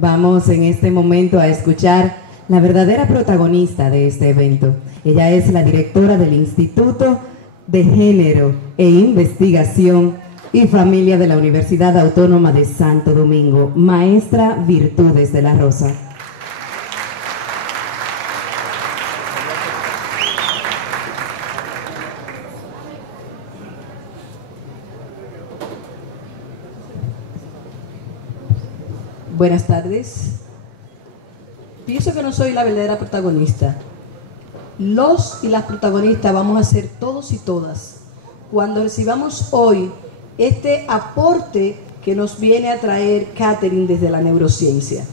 Vamos en este momento a escuchar la verdadera protagonista de este evento. Ella es la directora del Instituto de Género e Investigación y Familia de la Universidad Autónoma de Santo Domingo, maestra Virtudes de la Rosa. Buenas tardes. Pienso que no soy la verdadera protagonista. Los y las protagonistas vamos a ser todos y todas cuando recibamos hoy este aporte que nos viene a traer Catherine desde la neurociencia.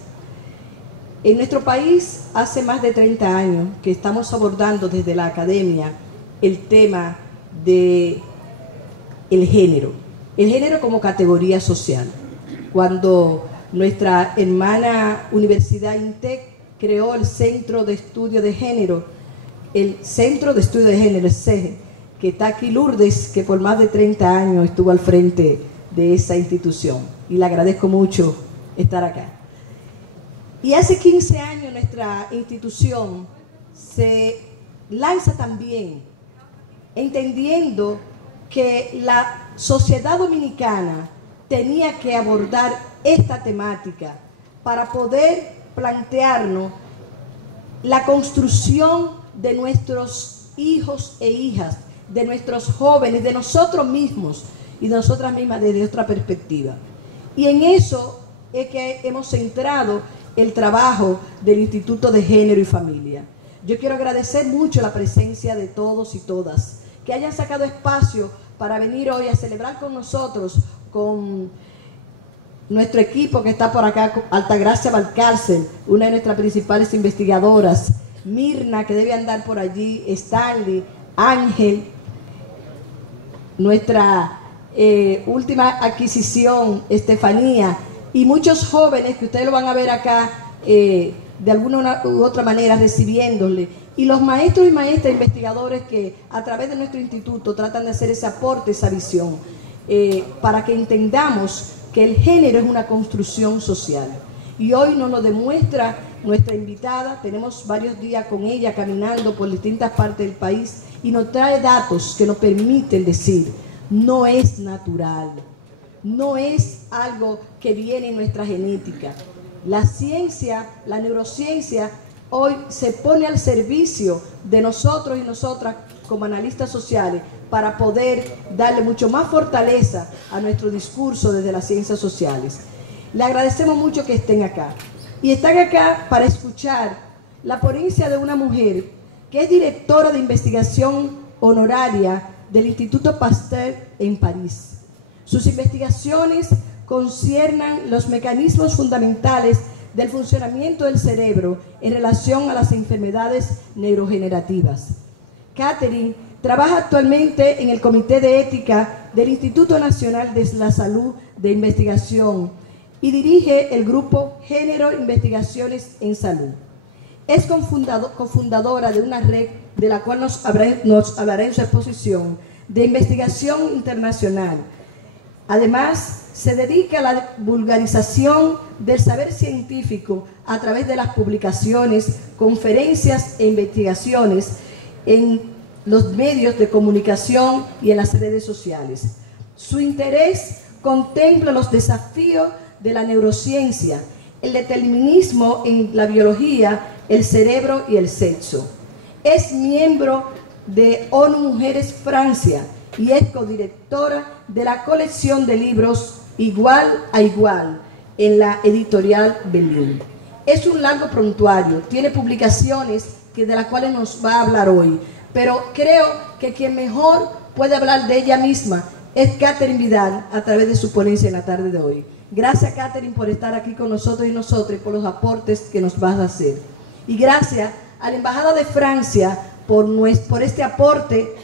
En nuestro país hace más de 30 años que estamos abordando desde la academia el tema de el género como categoría social. Cuando nuestra hermana Universidad INTEC creó el Centro de Estudio de Género, el Centro de Estudio de Género, el CEGE, que está aquí Lourdes, que por más de 30 años estuvo al frente de esa institución. Y le agradezco mucho estar acá. Y hace 15 años nuestra institución se lanza también, entendiendo que la sociedad dominicana tenía que abordar esta temática para poder plantearnos la construcción de nuestros hijos e hijas, de nuestros jóvenes, de nosotros mismos y de nosotras mismas desde otra perspectiva. Y en eso es que hemos centrado el trabajo del Instituto de Género y Familia. Yo quiero agradecer mucho la presencia de todos y todas que hayan sacado espacio para venir hoy a celebrar con nosotros, con nuestro equipo que está por acá, Altagracia Valcárcel, una de nuestras principales investigadoras, Mirna, que debe andar por allí, Stanley, Ángel, nuestra última adquisición, Estefanía, y muchos jóvenes que ustedes lo van a ver acá de alguna u otra manera recibiéndole, y los maestros y maestras investigadores que a través de nuestro instituto tratan de hacer ese aporte, esa visión, para que entendamos que el género es una construcción social. Y hoy nos lo demuestra nuestra invitada. Tenemos varios días con ella caminando por distintas partes del país y nos trae datos que nos permiten decir, no es natural, no es algo que viene en nuestra genética. La ciencia, la neurociencia, hoy se pone al servicio de nosotros y nosotras como analistas sociales para poder darle mucho más fortaleza a nuestro discurso desde las ciencias sociales. Le agradecemos mucho que estén acá. Y están acá para escuchar la ponencia de una mujer que es directora de investigación honoraria del Instituto Pasteur en París. Sus investigaciones conciernan los mecanismos fundamentales del funcionamiento del cerebro en relación a las enfermedades neurogenerativas. Catherine trabaja actualmente en el Comité de Ética del Instituto Nacional de la Salud de Investigación y dirige el grupo Género Investigaciones en Salud. Es cofundadora de una red de la cual nos hablará en su exposición, de investigación internacional. Además, se dedica a la vulgarización del saber científico a través de las publicaciones, conferencias e investigaciones en los medios de comunicación y en las redes sociales. Su interés contempla los desafíos de la neurociencia, el determinismo en la biología, el cerebro y el sexo. Es miembro de ONU Mujeres Francia y es codirectora de la colección de libros Igual a Igual en la editorial Belín. Es un largo prontuario, tiene publicaciones de las cuales nos va a hablar hoy, pero creo que quien mejor puede hablar de ella misma es Catherine Vidal a través de su ponencia en la tarde de hoy. Gracias, Catherine, por estar aquí con nosotros y nosotros y por los aportes que nos vas a hacer. Y gracias a la Embajada de Francia por este aporte,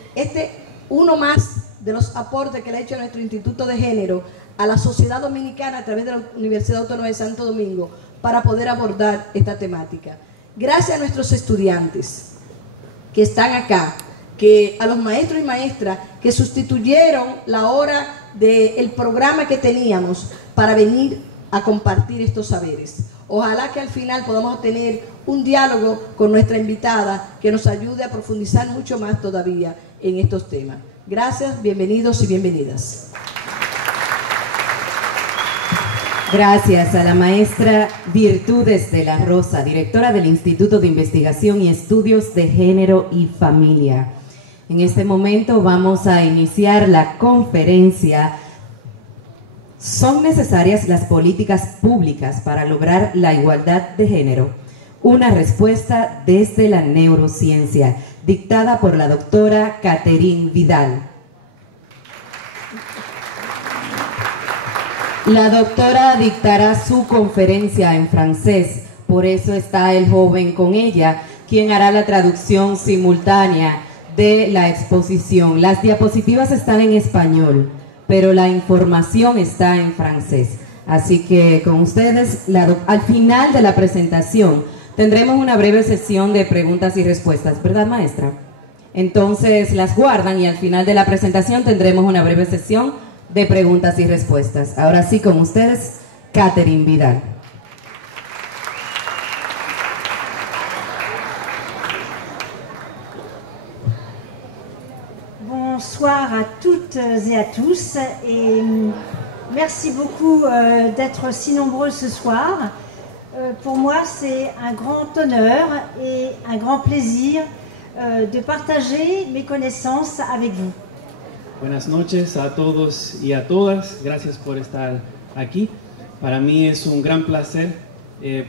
uno más de los aportes que le ha hecho nuestro Instituto de Género a la sociedad dominicana a través de la Universidad Autónoma de Santo Domingo para poder abordar esta temática. Gracias a nuestros estudiantes que están acá, a los maestros y maestras que sustituyeron la hora del programa que teníamos para venir a compartir estos saberes. Ojalá que al final podamos tener un diálogo con nuestra invitada que nos ayude a profundizar mucho más todavía en estos temas. Gracias, bienvenidos y bienvenidas. Gracias a la maestra Virtudes de la Rosa, directora del Instituto de Investigación y Estudios de Género y Familia. En este momento vamos a iniciar la conferencia ¿Son necesarias las políticas públicas para lograr la igualdad de género? Una respuesta desde la neurociencia, dictada por la doctora Catherine Vidal. La doctora dictará su conferencia en francés, por eso está el joven con ella, quien hará la traducción simultánea de la exposición. Las diapositivas están en español, pero la información está en francés. Así que con ustedes, al final de la presentación, tendremos una breve sesión de preguntas y respuestas, ¿verdad, maestra? Entonces las guardan y al final de la presentación tendremos una breve sesión de preguntas y respuestas. Ahora sí, con ustedes, Catherine Vidal. Bonsoir à toutes et à tous et merci beaucoup d'être si nombreux ce soir. Pour moi, c'est un grand honneur et un grand plaisir de partager mes connaissances avec vous. Buenas noches a todos y a todas. Gracias por estar aquí. Para mí es un gran placer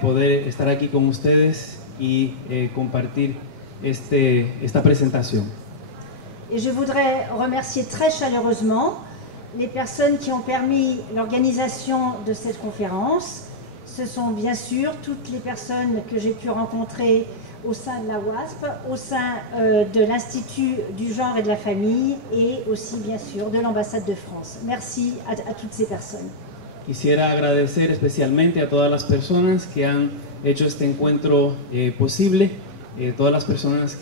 poder estar aquí con ustedes y compartir esta presentación. Et je voudrais remercier très chaleureusement les personnes qui ont permis l'organisation de cette conférence. Ce sont bien sûr toutes les personnes que j'ai pu rencontrer au sein de la WASP, au sein de l'Institut du genre et de la famille et aussi bien sûr de l'ambassade de France. Merci à toutes ces personnes. Quisiera agradecer especialmente a todas las personas que han hecho este encuentro posible, todas las personas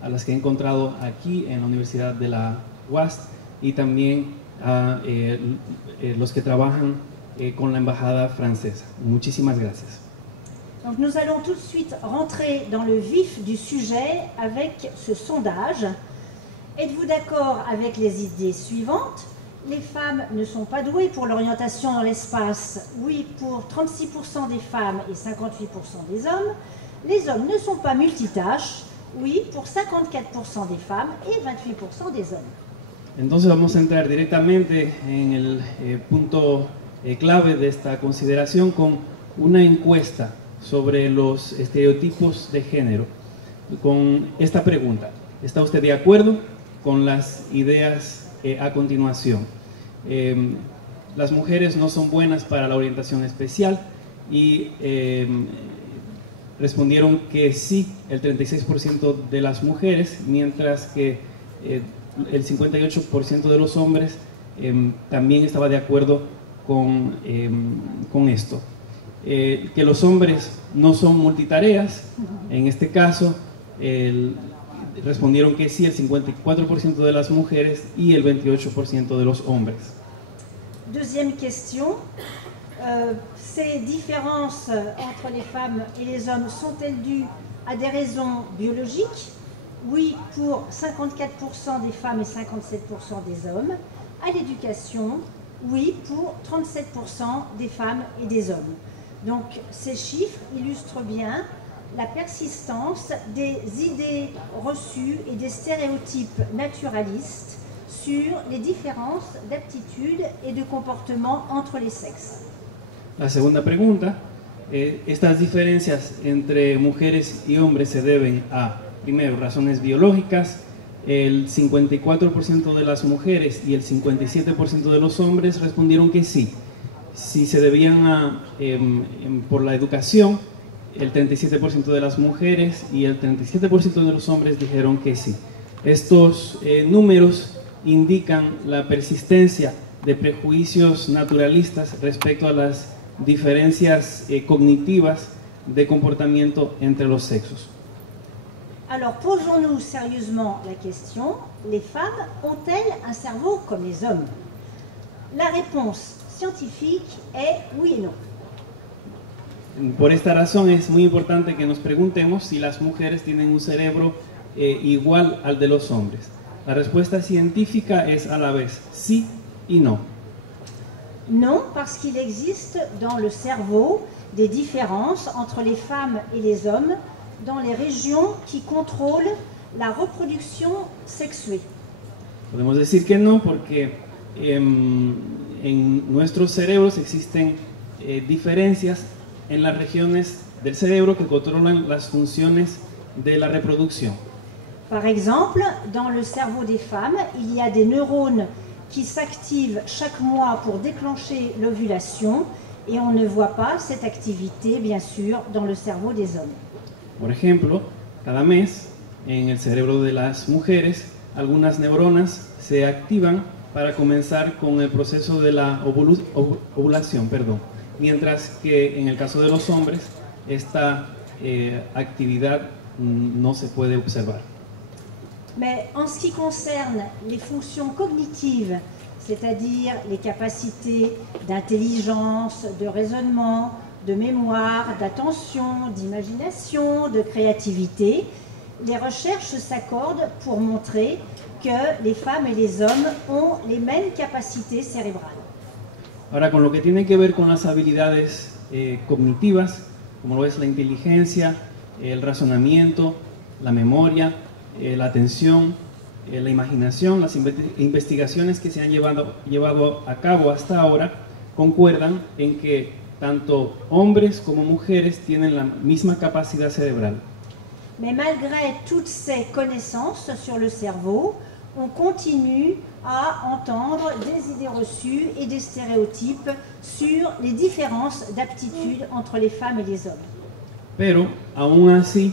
a las que he encontrado aquí en la Universidad de la WASP y también a los que trabajan con la embajada francesa. Muchísimas gracias. Donc nous allons tout de suite rentrer dans le vif du sujet avec ce sondage. Êtes-vous d'accord avec les idées suivantes? Les femmes ne sont pas douées pour l'orientation dans l'espace. Oui, pour 36% des femmes et 58% des hommes. Les hommes ne sont pas multitâches. Oui, pour 54% des femmes et 28% des hommes. Entonces vamos a entrar directamente en el punto clave de esta consideración con una encuesta sobre los estereotipos de género, con esta pregunta: ¿está usted de acuerdo con las ideas a continuación? Las mujeres no son buenas para la orientación especial y respondieron que sí, el 36% de las mujeres, mientras que el 58% de los hombres también estaba de acuerdo con esto. Que los hombres no son multitareas, en este caso respondieron que sí el 54% de las mujeres y el 28% de los hombres. Deuxième question, ces différences entre les femmes et les hommes sont-elles dues à des raisons biologiques? Oui, pour 54% des femmes et 57% des hommes. À l'éducation? Oui, pour 37% des femmes et des hommes. Donc ces chiffres illustrent bien la persistance des idées reçues et des stéréotypes naturalistes sur les différences d'aptitude et de comportement entre les sexes. La segunda pregunta, estas diferencias entre mujeres y hombres se deben a, primero, razones biológicas. El 54% de las mujeres y el 57% de los hombres respondieron que sí. Si se debían por la educación, el 37% de las mujeres y el 37% de los hombres dijeron que sí. Estos números indican la persistencia de prejuicios naturalistas respecto a las diferencias cognitivas de comportamiento entre los sexos. Alors posons-nous sérieusement la question, les femmes ont-elles un cerveau comme les hommes? La réponse scientifique est oui et non. Por esta razón es muy importante que nos preguntemos si las mujeres tienen un cerebro igual al de los hombres. La respuesta científica es a la vez sí y no. Non, parce qu'il existe dans le cerveau des différences entre les femmes et les hommes dans les régions qui contrôlent la reproduction sexuée. Podemos decir que no porque en nuestros cerebros existen diferencias en las regiones del cerebro que controlan las funciones de la reproducción. Par exemple, dans le cerveau des femmes, il y a des neurones qui s'activent chaque mois pour déclencher l'ovulation et on ne voit pas cette activité, bien sûr, dans le cerveau des hommes. Por ejemplo, cada mes en el cerebro de las mujeres algunas neuronas se activan para comenzar con el proceso de la ovulación, mientras que en el caso de los hombres esta actividad no se puede observar. Mais en ce qui concerne les fonctions cognitives, c'est-à-dire les capacités d'intelligence, de raisonnement, de mémoire, d'attention, d'imagination, de créativité, les recherches s'accordent pour montrer que les femmes et les hommes ont les mêmes capacités cérébrales. Ahora, con lo que tiene que ver con las habilidades cognitivas, como lo es la inteligencia, el razonamiento, la memoria, la atención, la imaginación, las investigaciones que se han llevado a cabo hasta ahora concuerdan en que tanto hombres como mujeres tienen la misma capacidad cerebral. Mais malgré toutes ces connaissances sur le cerveau, on continue à entendre des idées reçues et des stéréotypes sur les différences d'aptitude entre les femmes et les hommes. Pero aún así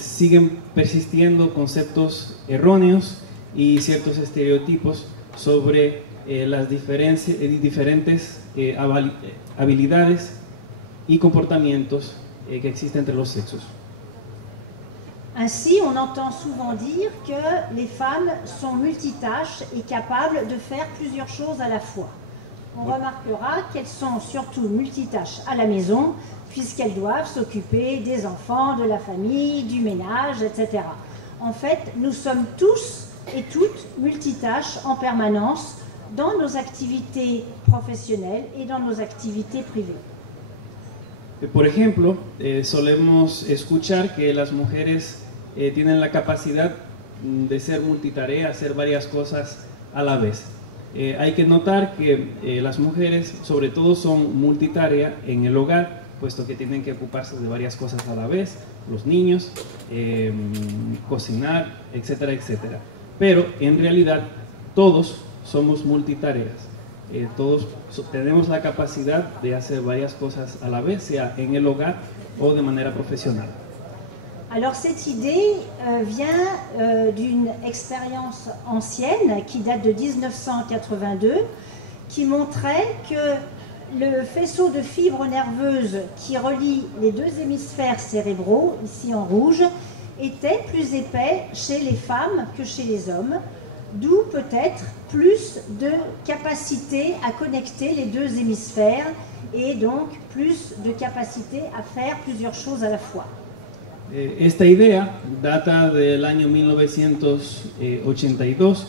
siguen persistiendo conceptos erróneos y ciertos estereotipos sobre las diferentes habilidades y comportamientos que existen entre los sexos. Ainsi, on entend souvent dire que les femmes sont multitâches et capables de faire plusieurs choses à la fois. On remarquera qu'elles sont surtout multitâches à la maison, puisqu'elles doivent s'occuper des enfants, de la famille, du ménage, etc. En fait, nous sommes tous et toutes multitâches en permanence dans nos activités professionnelles et dans nos activités privées. Por ejemplo, solemos escuchar que las mujeres tienen la capacidad de ser multitarea, hacer varias cosas a la vez. Hay que notar que las mujeres sobre todo son multitarea en el hogar, puesto que tienen que ocuparse de varias cosas a la vez, los niños, cocinar, etcétera, etcétera. Pero en realidad todos somos multitareas. Todos tenemos la capacidad de hacer varias cosas a la vez, sea en el hogar o de manera profesional. Alors cette idée vient d'une expérience ancienne qui date de 1982, qui montrait que le faisceau de fibres nerveuses qui relie les deux hémisphères cérébraux, ici en rouge, était plus épais chez les femmes que chez les hommes, d'où peut-être plus de capacité à connecter les deux hémisphères et donc plus de capacité à faire plusieurs choses à la fois. Esta idea data del año 1982,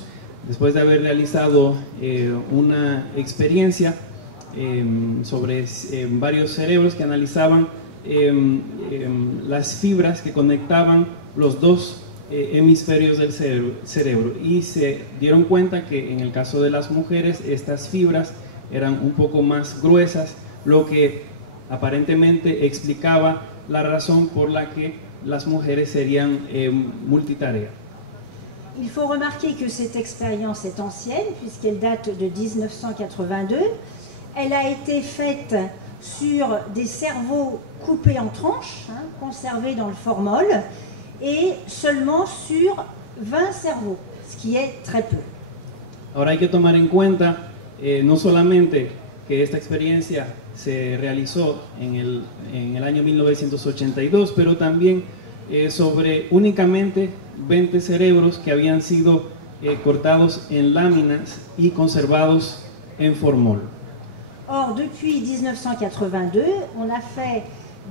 después de haber realizado una experiencia sobre varios cerebros que analizaban las fibras que conectaban los dos hemisferios del cerebro y se dieron cuenta que en el caso de las mujeres estas fibras eran un poco más gruesas, lo que aparentemente explicaba la razón por la que las mujeres serían multitarea. Il faut remarquer que cette expérience est ancienne puisqu'elle date de 1982. Elle a été faite sur des cerveaux coupés en tranches, conservés dans le formol, et seulement sur 20 cerveaux, ce qui est très peu. Ahora hay que tomar en cuenta no solamente que esta experiencia se realizó en el año 1982, pero también sobre únicamente 20 cerebros que habían sido cortados en láminas y conservados en formol. Or, depuis 1982, on a fait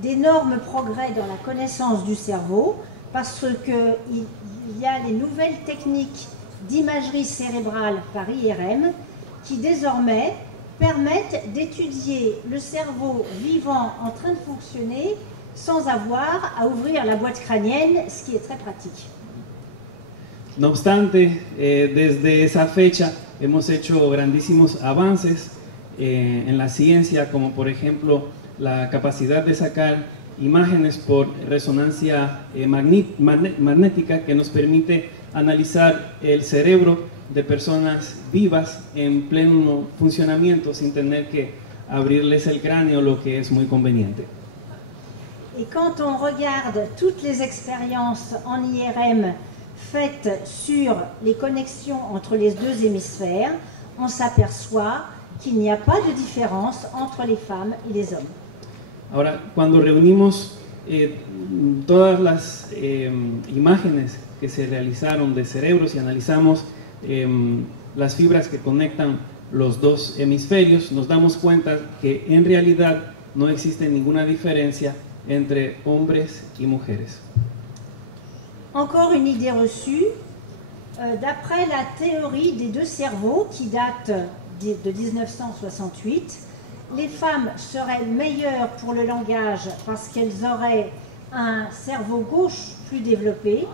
d'énormes progrès dans la connaissance du cerveau parce qu'il y a les nouvelles techniques d'imagerie cérébrale par IRM qui désormais permettent d'étudier le cerveau vivant en train de fonctionner sans avoir à ouvrir la boîte crânienne, ce qui est très pratique. No obstante, desde esa fecha hemos hecho grandísimos avances en la ciencia, como por ejemplo la capacidad de sacar imágenes por resonancia magnética que nos permite analizar el cerebro de personas vivas en pleno funcionamiento sin tener que abrirles el cráneo, lo que es muy conveniente. Et quand on regarde toutes les expériences en IRM faites sur les connexions entre les deux hémisphères, on s'aperçoit qu'il n'y a pas de différence entre les femmes et les hommes. Ahora, cuando reunimos todas las imágenes que se realizaron de cerebros y analizamos las fibras que conectan los dos hemisferios, nos damos cuenta que en realidad no existe ninguna diferencia entre hombres y mujeres. Encore une idée reçue, d'après la théorie des deux cerveaux qui date de 1968, les femmes seraient meilleures pour le langage parce qu'elles auraient un cerveau gauche plus développé,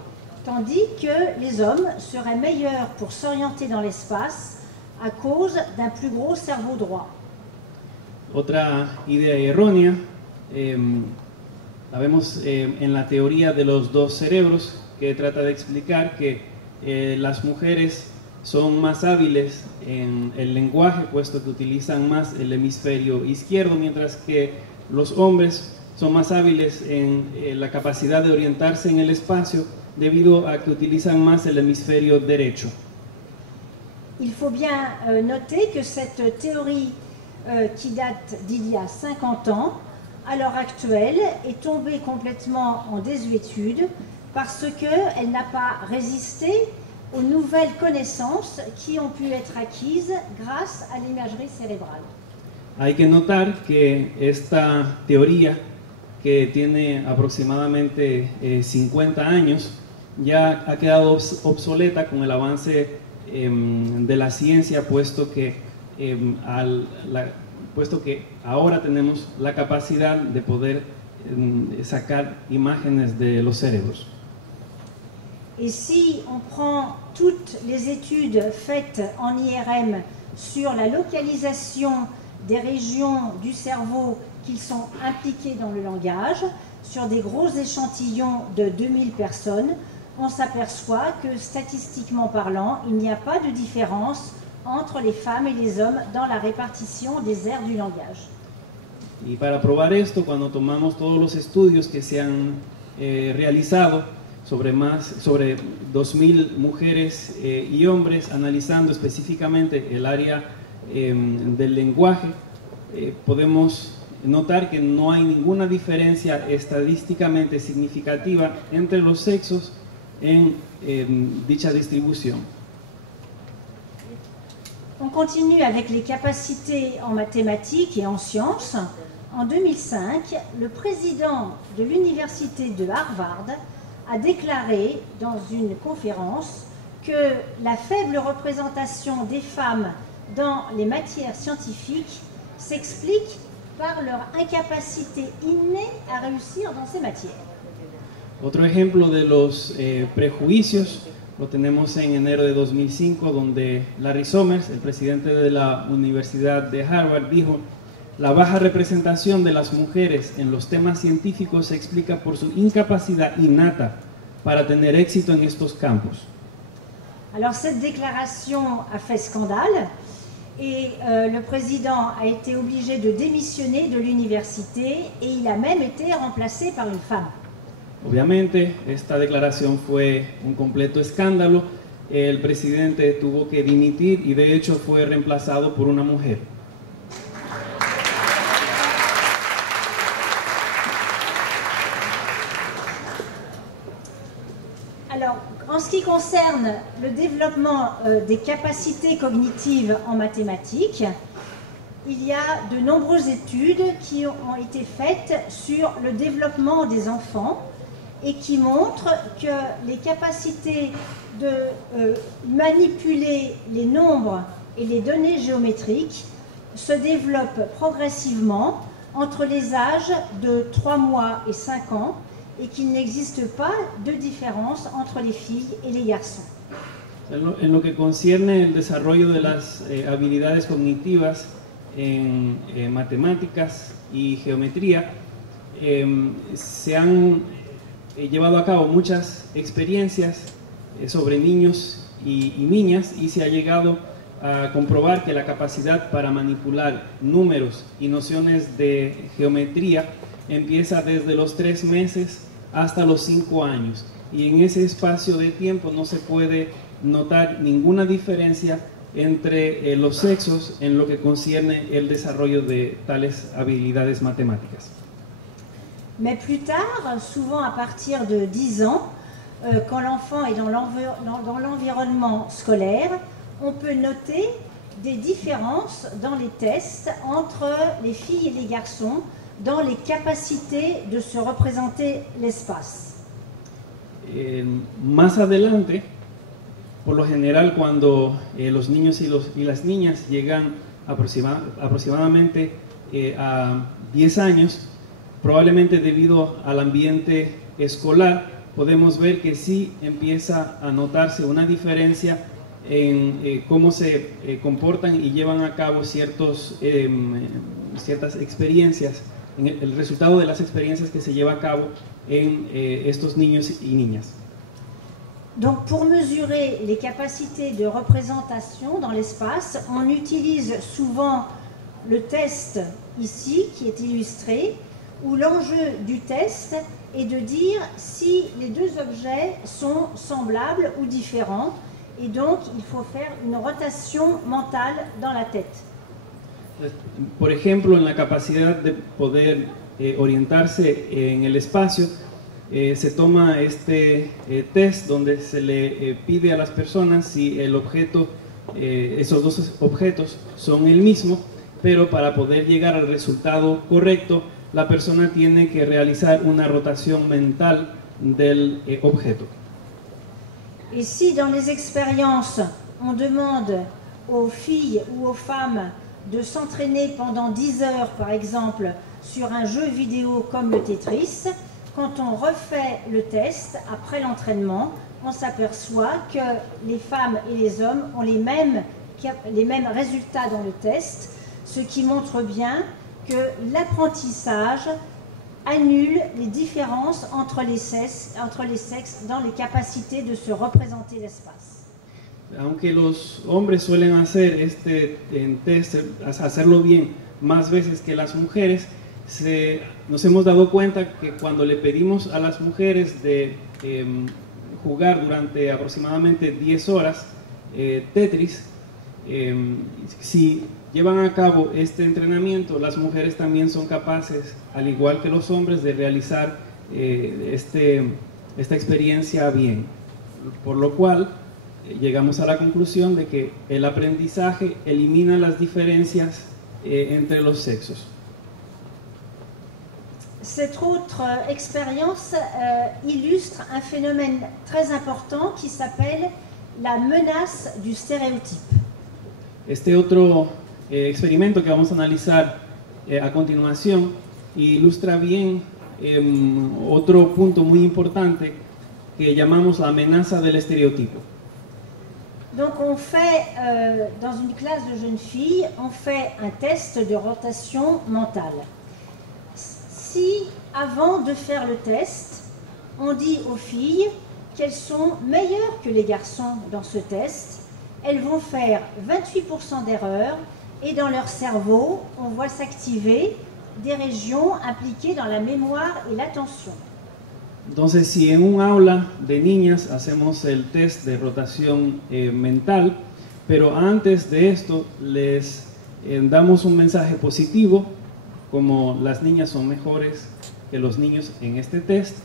tandis que les hommes seraient meilleurs pour s'orienter dans l'espace à cause d'un plus gros cerveau droit. Otra idea errónea la vemos en la teoría de los dos cerebros, que trata de explicar que las mujeres son más hábiles en el lenguaje, puesto que utilizan más el hemisferio izquierdo, mientras que los hombres son más hábiles en la capacidad de orientarse en el espacio, debido a que utilizan más el hemisferio derecho. Il faut bien noter que cette théorie qui date d'il y a 50 ans, à l'heure actuelle, est tombée complètement en désuétude parce qu'elle n'a pas résisté aux nouvelles connaissances qui ont pu être acquises grâce à l'imagerie cérébrale. Hay que notar que esta teoría, que tiene aproximadamente 50 años, ya ha quedado obsoleta con el avance de la ciencia, puesto que ahora tenemos la capacidad de poder sacar imágenes de los cerebros. Et si on prend toutes les études faites en IRM sur la localisation des régions du cerveau qui sont impliquées dans le langage, sur des gros échantillons de 2000 personnes, on s'aperçoit que statistiquement parlant, il n'y a pas de différence entre les femmes et les hommes dans la répartition des aires du langage. Y para probar esto, cuando tomamos todos los estudios que se han realizado sobre 2000 mujeres y hombres, analizando específicamente el área del lenguaje, podemos notar que no hay ninguna diferencia estadísticamente significativa entre los sexos en dicha distribución. On continue avec les capacités en mathématiques et en sciences. En 2005, le président de l'université de Harvard a déclaré dans une conférence que la faible représentation des femmes dans les matières scientifiques s'explique par leur incapacité innée à réussir dans ces matières. Otro ejemplo de los prejuicios lo tenemos en enero de 2005, donde Larry Summers, el presidente de la Universidad de Harvard, dijo: la baja representación de las mujeres en los temas científicos se explica por su incapacidad innata para tener éxito en estos campos. Alors cette déclaration a fait scandale et le président a été obligé de démissionner de l'université et il a même été remplacé par une femme. Obviamente, esta declaración fue un completo escándalo. El presidente tuvo que dimitir y de hecho fue reemplazado por una mujer. Alors, en ce qui concerne le développement des capacités cognitives en mathématiques, il y a de nombreuses études qui ont été faites sur le développement des enfants et qui montrent que les capacités de manipuler les nombres et les données géométriques se développent progressivement entre les âges de 3 mois et 5 ans et qu'il n'existe pas de différence entre les filles et les garçons. En lo que concierne el desarrollo de las habilidades cognitivas en matemáticas y geometría, se han llevado a cabo muchas experiencias sobre niños y niñas y se ha llegado a comprobar que la capacidad para manipular números y nociones de geometría empieza desde los 3 meses hasta los 5 años, y en ese espacio de tiempo no se puede notar ninguna diferencia entre los sexos en lo que concierne el desarrollo de tales habilidades matemáticas. Mais plus tard, souvent à partir de 10 ans, quand l'enfant est dans l'environnement scolaire, on peut noter des différences dans les tests entre les filles et les garçons dans les capacités de se représenter l'espace. Más adelante, por lo general cuando los niños y las niñas llegan aproximadamente a 10 años, probablemente debido al ambiente escolar, podemos ver que sí empieza a notarse una diferencia en cómo se comportan y llevan a cabo ciertas experiencias, en el resultado de las experiencias que se lleva a cabo en estos niños y niñas. Donc pour mesurer les capacités de représentation dans l'espace, on utilise souvent le test ici qui est illustré, où l'enjeu du test est de dire si les deux objets sont semblables ou différents, et donc il faut faire une rotation mentale dans la tête. Por ejemplo, en la capacidad de poder orientarse en el espacio, se toma este test donde se le pide a las personas si el objeto, esos dos objetos son el mismo, pero para poder llegar al resultado correcto, la persona tiene que realizar una rotación mental del objeto. Et si dans les expériences, on demande aux filles ou aux femmes de s'entraîner pendant 10 heures, par exemple, sur un jeu vidéo comme le Tetris, quand on refait le test après l'entraînement, on s'aperçoit que les femmes et les hommes ont les mêmes résultats dans le test, ce qui montre bien que l'apprentissage annule les différences entre les sexes dans les capacités de se représenter l'espace. Aunque los hombres suelen hacer este test, hacerlo bien más veces que las mujeres, nos hemos dado cuenta que cuando le pedimos a las mujeres de jugar durante aproximadamente 10 horas Tetris, si llevan a cabo este entrenamiento, las mujeres también son capaces, al igual que los hombres, de realizar esta experiencia bien. Por lo cual, llegamos a la conclusión de que el aprendizaje elimina las diferencias entre los sexos. Cette autre expérience illustre un phénomène très important qui s'appelle la menace du stéréotype. Este otro experimento que vamos a analizar a continuación ilustra bien otro punto muy importante que llamamos la amenaza del estereotipo. Donc on fait, dans une classe de jeunes filles, on fait un test de rotation mentale. Si, avant de faire le test, on dit aux filles qu'elles sont meilleures que les garçons dans ce test, elles vont faire 28% d'erreurs et dans leur cerveau, on voit s'activer des régions impliquées dans la mémoire et l'attention. Entonces, si en un aula de niñas hacemos el test de rotación mental, pero antes de esto les damos un mensaje positivo, como las niñas son mejores que los niños en este test,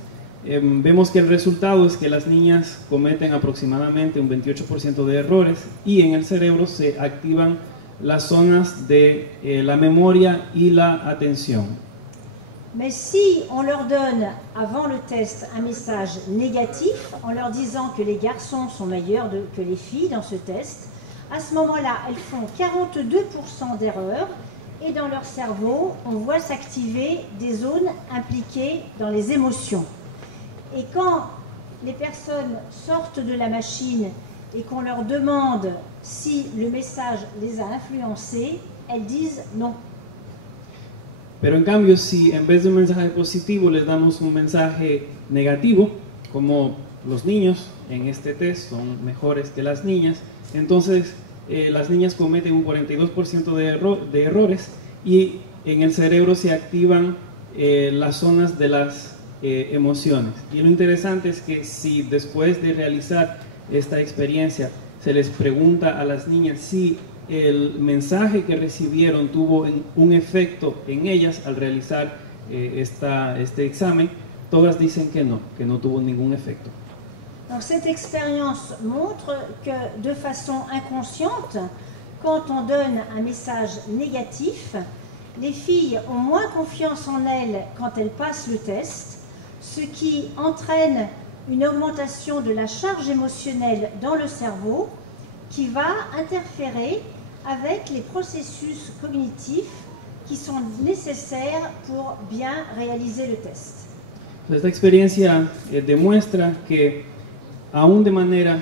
vemos que el resultado es que las niñas cometen aproximadamente un 28% de errores y en el cerebro se activan las zonas de la memoria y la atención. Mais si on leur donne avant le test un message négatif en leur disant que les garçons sont meilleurs que les filles dans ce test, à ce moment-là, elles font 42% d'erreurs et dans leur cerveau, on voit s'activer des zones impliquées dans les émotions. Et quand les personnes sortent de la machine et qu'on leur demande si le message les a influencées, elles disent non. Pero en cambio, si en vez de un mensaje positivo les damos un mensaje negativo, como los niños en este test son mejores que las niñas, entonces las niñas cometen un 42% de errores y en el cerebro se activan las zonas de las emociones. Y lo interesante es que si después de realizar esta experiencia se les pregunta a las niñas si el mensaje que recibieron tuvo un efecto en ellas al realizar este examen, todas dicen que no tuvo ningún efecto. Donc cette expérience montre que de façon inconsciente, quand on donne un message négatif, les filles ont moins confiance en elles quand elles passent le test, ce qui entraîne une augmentation de la charge émotionnelle dans le cerveau qui va interférer avec les processus cognitifs qui sont nécessaires pour bien réaliser le test. Esta experiencia demuestra que aún de manera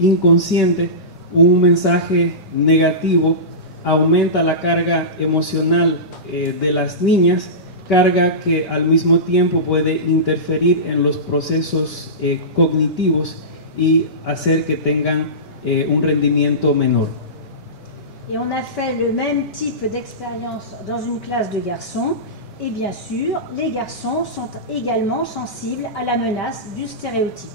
inconsciente un mensaje negativo aumenta la carga emocional de las niñas, carga que al mismo tiempo puede interferir en los procesos cognitivos y hacer que tengan un rendimiento menor. Et on a fait le même type d'expérience dans une classe de garçons, et bien sûr, les garçons sont également sensibles à la menace du stéréotype.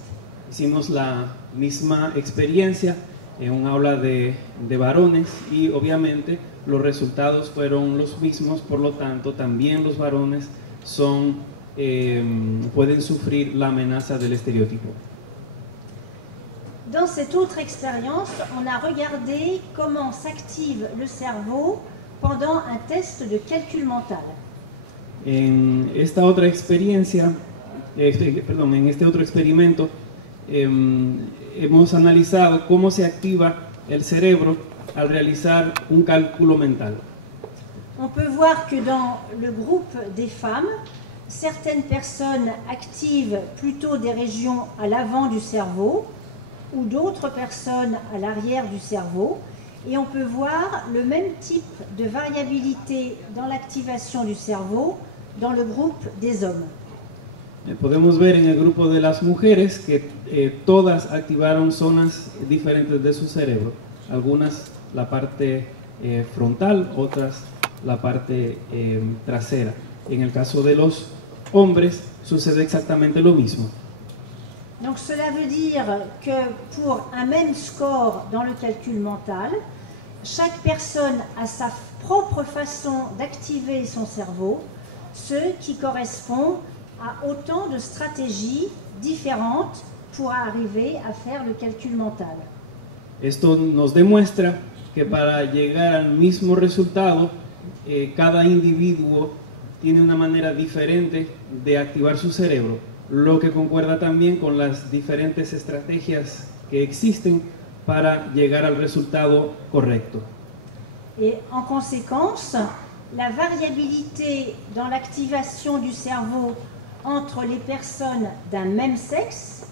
Hicimos la misma experiencia en un aula de varones y obviamente los resultados fueron los mismos, por lo tanto también los varones pueden sufrir la amenaza del estereotipo. Dans cette autre expérience, on a regardé comment s'active le cerveau pendant un test de calcul mental. En esta otra experiencia, en este otro experimento, hemos analizado cómo se activa el cerebro al realizar un cálculo mental. On peut voir que dans le groupe des femmes, certaines personnes activent plutôt des régions à l'avant du cerveau ou d'autres personnes à l'arrière du cerveau, et on peut voir le même type de variabilité dans l'activation du cerveau dans le groupe des hommes. Podemos ver en el grupo de las mujeres que todas activaron zonas diferentes de su cerebro, algunas la parte frontal, otras la parte trasera. En el caso de los hombres sucede exactamente lo mismo. Donc cela veut dire que pour un même score dans le calcul mental, chaque personne a sa propre façon d'activer son cerveau, ce qui correspond à autant de stratégies différentes pour arriver à faire le calcul mental. Esto nos demuestra que para llegar al mismo resultado, cada individuo tiene una manera diferente de activar su cerebro, lo que concuerda también con las diferentes estrategias que existen para llegar al resultado correcto. Et en conséquence, la variabilité dans l'activation du cerveau entre les personnes d'un même sexe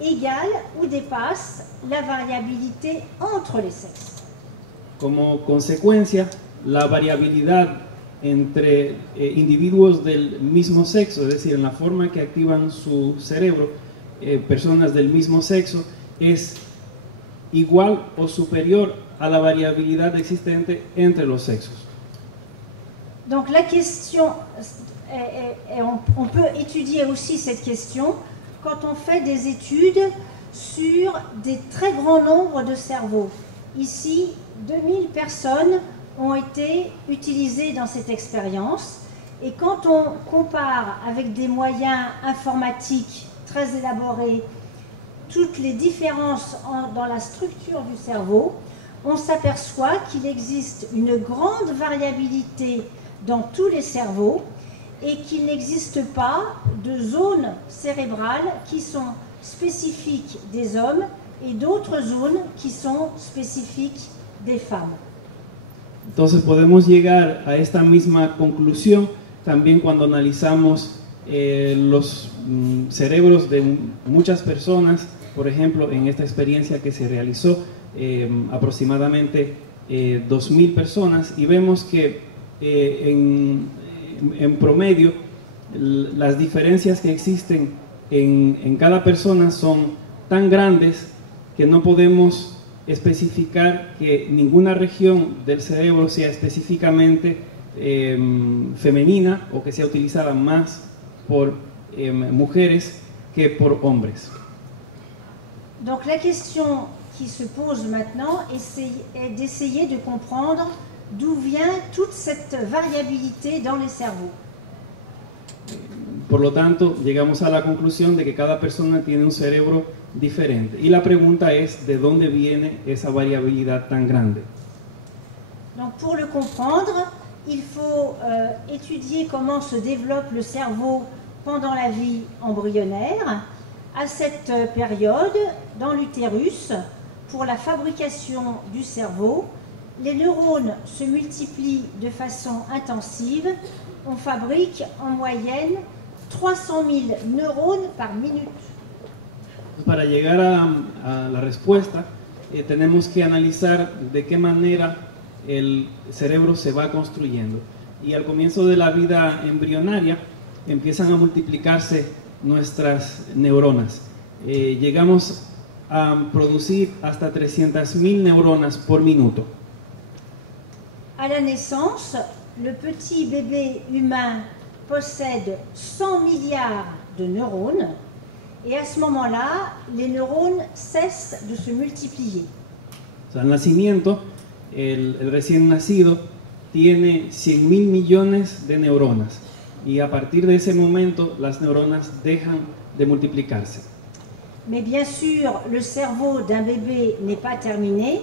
égale ou dépasse la variabilité entre les sexes. Como consecuencia, la variabilidad entre individuos del mismo sexo, es decir, en la forma que activan su cerebro, personas del mismo sexo, es igual o superior a la variabilidad existente entre los sexos. Donc la question, on peut étudier aussi cette question quand on fait des études sur des très grands nombres de cerveaux. Ici, 2000 personnes ont été utilisées dans cette expérience, et quand on compare avec des moyens informatiques très élaborés toutes les différences dans la structure du cerveau, on s'aperçoit qu'il existe une grande variabilité dans tous les cerveaux et qu'il n'existe pas de zones cérébrales qui sont spécifiques des hommes et d'autres zones qui sont spécifiques des femmes. Entonces podemos llegar a esta misma conclusión también cuando analizamos los cerebros de muchas personas, por ejemplo, en esta experiencia que se realizó, aproximadamente 2.000 personas, y vemos que en promedio las diferencias que existen en cada persona son tan grandes que no podemos especificar que ninguna región del cerebro sea específicamente femenina o que sea utilizada más por mujeres que por hombres. Donc la question qui se pose maintenant est d'essayer de comprendre d'où vient toute cette variabilité dans les cerveaux. Por lo tanto, llegamos a la conclusión de que cada persona tiene un cerebro diferente. Y la pregunta es, ¿de dónde viene esa variabilidad tan grande? Donc pour le comprendre, il faut étudier comment se développe le cerveau pendant la vie embryonnaire. À cette période, dans l'utérus, pour la fabrication du cerveau, les neurones se multiplient de façon intensive. On fabrique en moyenne 300 000 neurones par minute. Para llegar a la respuesta, tenemos que analizar de qué manera el cerebro se va construyendo. Y al comienzo de la vida embrionaria empiezan a multiplicarse nuestras neuronas. Llegamos a producir hasta 300.000 neuronas por minuto. À la naissance, le petit bébé humain possède 100 milliards de neurones et à ce moment-là, les neurones cessent de se multiplier. O sea, al nacimiento, el recién nacido tiene 100.000 millones de neuronas y a partir de ese momento las neuronas dejan de multiplicarse. Mais bien sûr, le cerveau d'un bébé n'est pas terminé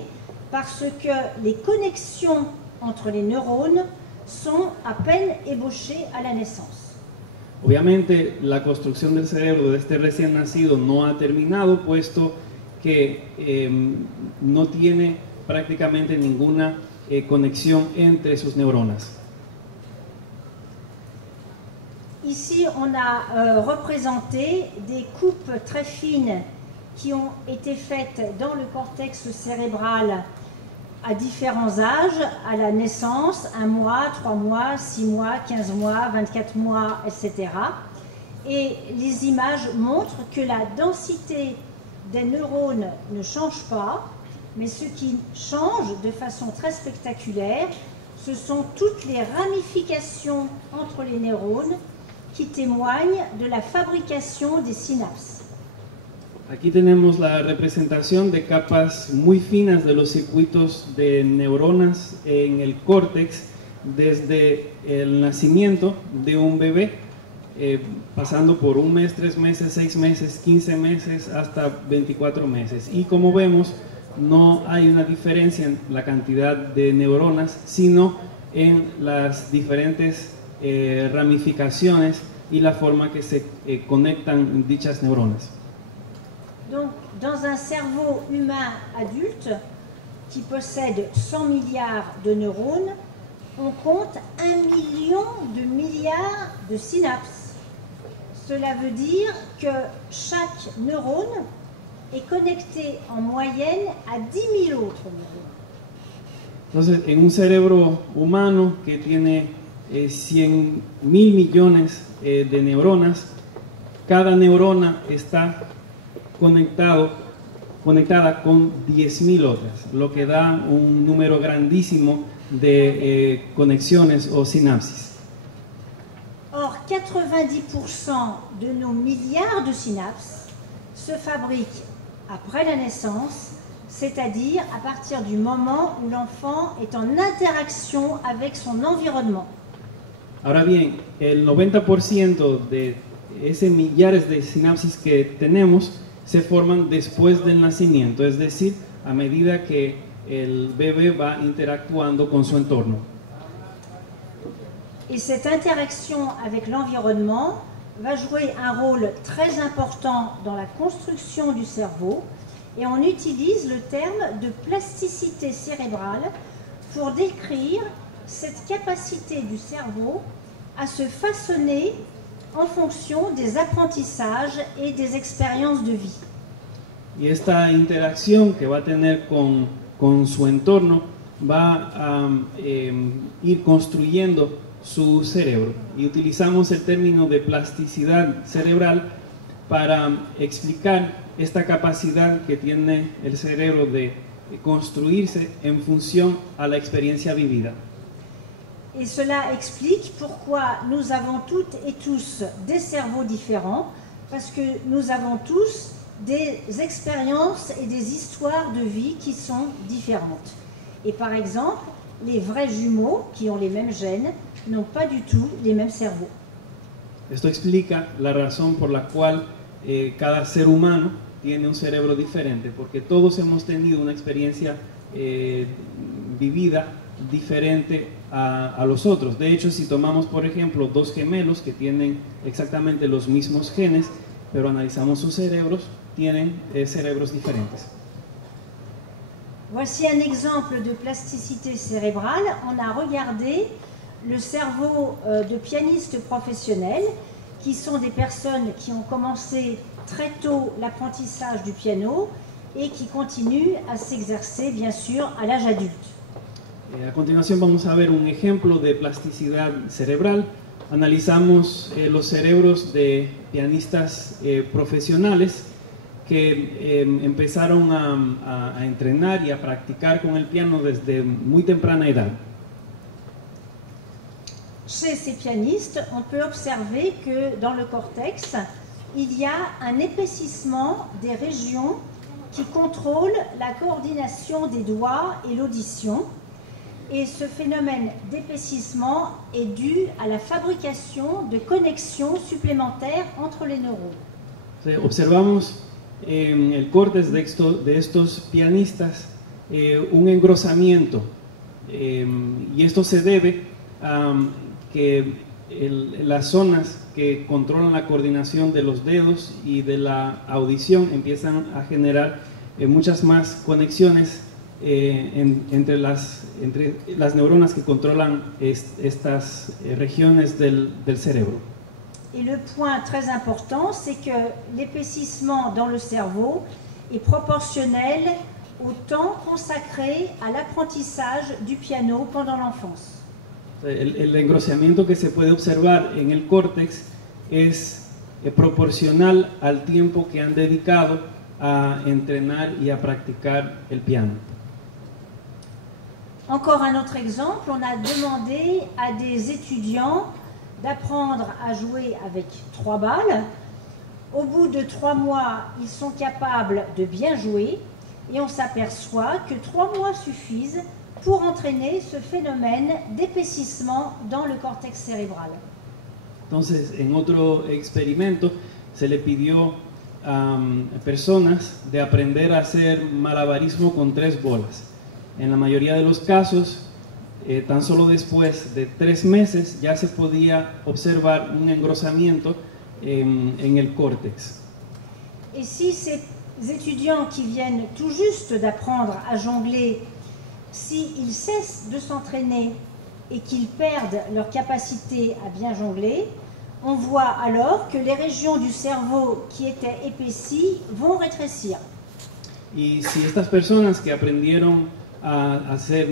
parce que les connexions entre les neurones sont à peine ébauchées à la naissance. Obviamente, la construcción del cerebro de este recién nacido no ha terminado, puesto que no tiene prácticamente ninguna conexión entre sus neuronas. Ici, on a représenté des coupes très fines qui ont été faites dans le cortex cérébral à différents âges, à la naissance, 1 mois, 3 mois, 6 mois, 15 mois, 24 mois, etc. Et les images montrent que la densité des neurones ne change pas, mais ce qui change de façon très spectaculaire, ce sont toutes les ramifications entre les neurones qui témoignent de la fabrication des synapses. Aquí tenemos la representación de capas muy finas de los circuitos de neuronas en el córtex desde el nacimiento de un bebé, pasando por 1 mes, 3 meses, 6 meses, 15 meses, hasta 24 meses. Y como vemos, no hay una diferencia en la cantidad de neuronas, sino en las diferentes ramificaciones y la forma que se conectan dichas neuronas. Donc, dans un cerveau humain adulte qui possède 100 milliards de neurones, on compte 1 million de milliards de synapses. Cela veut dire que chaque neurone est connecté en moyenne à 10 000 autres neurones. Entonces, en un cerebro humano que tiene 100.000 millones de neuronas, cada neurona está conectada con 10.000 otras, lo que da un número grandísimo de conexiones o sinapsis. Or, 90% de nos milliards de synapses se fabriquent après la naissance, c'est-à-dire à partir du moment où l'enfant est en interaction avec son environnement. Ahora bien, el 90% de ese millares de sinapsis que tenemos se forman después del nacimiento, es decir, a medida que el bebé va interactuando con su entorno. Et cette interaction avec l'environnement va jouer un rôle très important dans la construction du cerveau, et on utilise le terme de plasticité cérébrale pour décrire cette capacité du cerveau à se façonner en fonction des apprentissages et des expériences de vie. Y esta interacción que va a tener con su entorno va a ir construyendo su cerebro. Y utilizamos el término de plasticidad cerebral para explicar esta capacidad que tiene el cerebro de construirse en función a la experiencia vivida. Et cela explique pourquoi nous avons toutes et tous des cerveaux différents, parce que nous avons tous des expériences et des histoires de vie qui sont différentes. Et par exemple, les vrais jumeaux qui ont les mêmes gènes n'ont pas du tout les mêmes cerveaux. Esto explica la razón por la cual cada ser humano tiene un cerebro diferente, porque todos hemos tenido una experiencia vivida diferente a los otros. De hecho, si tomamos, por ejemplo, dos gemelos que tienen exactamente los mismos genes, pero analizamos sus cerebros, tienen cerebros diferentes. Voici un exemple de plasticité cérébrale. On a regardé le cerveau de pianistes professionnels, qui sont des personnes qui ont commencé très tôt l'apprentissage du piano et qui continuent à s'exercer, bien sûr, à l'âge adulte. A continuación vamos a ver un ejemplo de plasticidad cerebral. Analizamos los cerebros de pianistas profesionales que empezaron a entrenar y a practicar con el piano desde muy temprana edad. Chez ces pianistes, on peut observer que dans le cortex, il y a un épaississement des régions qui contrôlent la coordination des doigts et l'audition. Et ce phénomène d'épaississement est dû à la fabrication de connexions supplémentaires entre les neurones. Observamos en el córtex de estos pianistas un engrosamiento, y esto se debe a que las zonas que controlan la coordinación de los dedos y de la audición empiezan a generar muchas más conexiones entre las neuronas que controlan estas regiones del cerebro. Et le point très important, c'est que l'épaississement dans le cerveau est proportionnel au temps consacré à l'apprentissage du piano pendant l'enfance. El engrosamiento que se puede observar en el córtex es proporcional al tiempo que han dedicado a entrenar y a practicar el piano. Encore un autre exemple, on a demandé à des étudiants d'apprendre à jouer avec 3 balles. Au bout de 3 mois, ils sont capables de bien jouer et on s'aperçoit que 3 mois suffisent pour entraîner ce phénomène d'épaississement dans le cortex cérébral. Entonces, en otro experimento se le pidió a personas de aprender a hacer malabarismo con 3 bolas. En la mayoría de los casos, tan solo después de 3 meses ya se podía observar un engrosamiento en el córtex. Et si ces étudiants qui viennent tout juste d'apprendre à jongler, s'ils cessent de s'entraîner et qu'ils perdent leur capacité à bien jongler, on voit alors que les régions du cerveau qui étaient épaissies vont rétrécir. Y si estas personas que aprendieron a hacer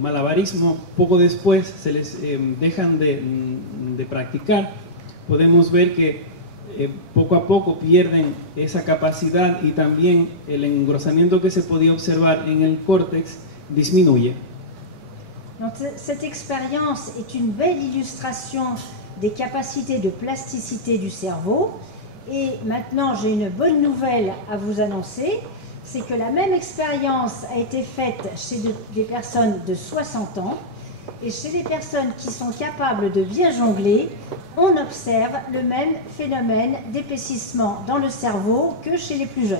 malabarismo, poco después se les dejan de practicar, podemos ver que poco a poco pierden esa capacidad y también el engrosamiento que se podía observar en el córtex disminuye. Donc, cette expérience est une belle illustration des capacités de plasticité du cerveau. Et maintenant, j'ai une bonne nouvelle à vous annoncer, c'est que la même expérience a été faite chez des personnes de 60 ans. Et chez les personnes qui sont capables de bien jongler, on observe le même phénomène d'épaississement dans le cerveau que chez les plus jeunes.